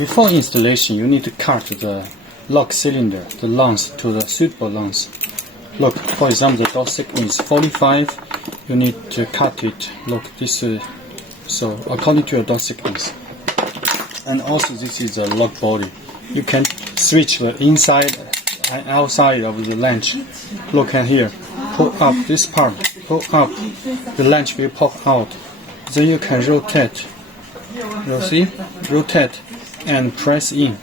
Before installation, you need to cut the lock cylinder, the length to the suitable length. Look, for example, the dot thickness is 45. You need to cut it. Look, this is so according to your dot thickness. And also, this is the lock body. You can switch the inside and outside of the latch. Look at here. Pull up this part. Pull up. The latch will pop out. Then you can rotate. You see? Rotate and press in.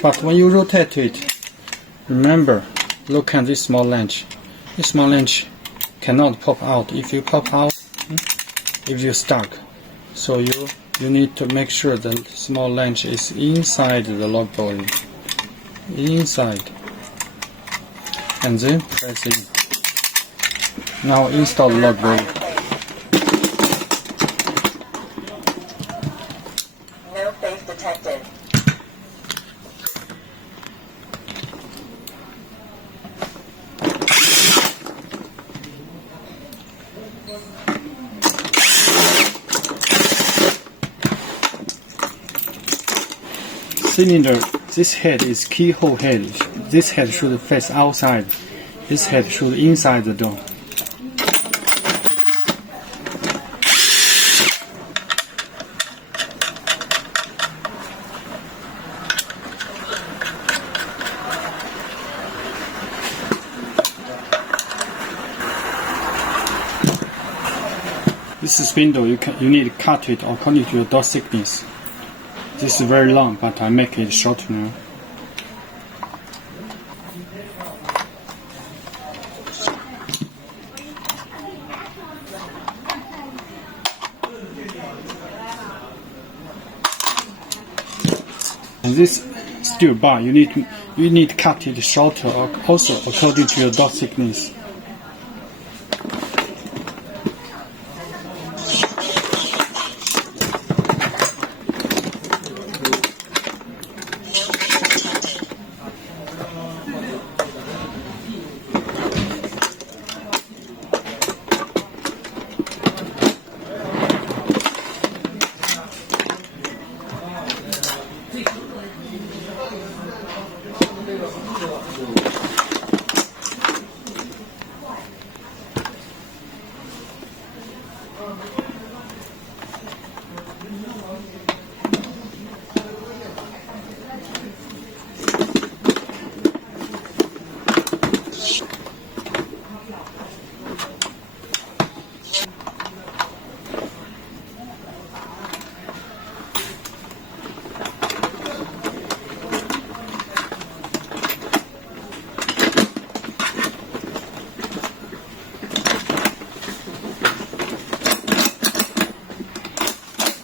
But when you rotate it, remember, look at this small latch. This small latch cannot pop out. If you pop out, if you're stuck. So you need to make sure the small latch is inside the lock body. Inside. And then press in. Now install the lock body. No face detected. Cylinder, this head is keyhole head. This head should face outside. This head should inside the door. This spindle, you need to cut it according to your dot thickness. This is very long, but I make it short now. And this steel bar, you need to cut it shorter, also according to your dot thickness.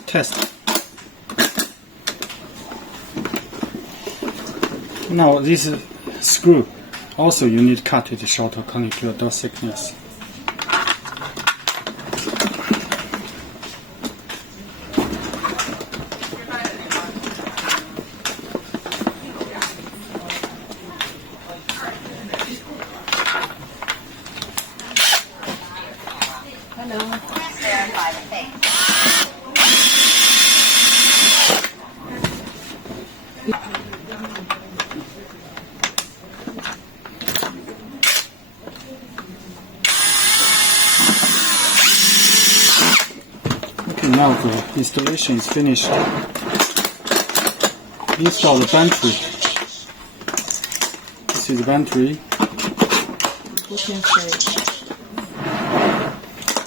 Test. Now this screw, also you need to cut it short according to your dot thickness. Hello. Verify the face. Okay, now the installation is finished. Install the battery. This is the battery.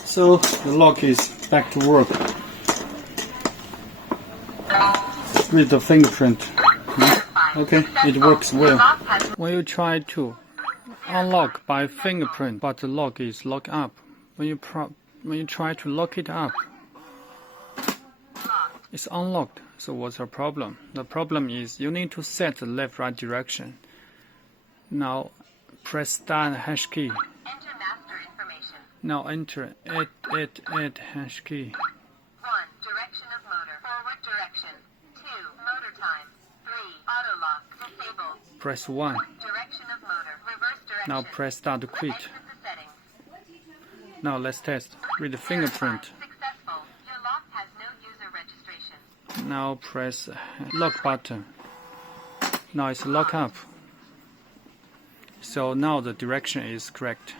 So the lock is back to work. With the fingerprint. Okay, it works well. When you try to unlock by fingerprint, but the lock is locked up. When you try to lock it up, it's unlocked. So what's the problem? The problem is you need to set the left-right direction. Now press start hash key. Enter master information. Now enter add hash key. 1. Direction of motor. Forward direction. 2. Motor time. 3. Auto lock. Disabled. Press 1. Direction of motor. Reverse direction. Now press start to quit. Exit the settings. Now let's test. Read the fingerprint. Successful. Your lock has no user registration. Now press lock button. Now it's lock up. So now the direction is correct.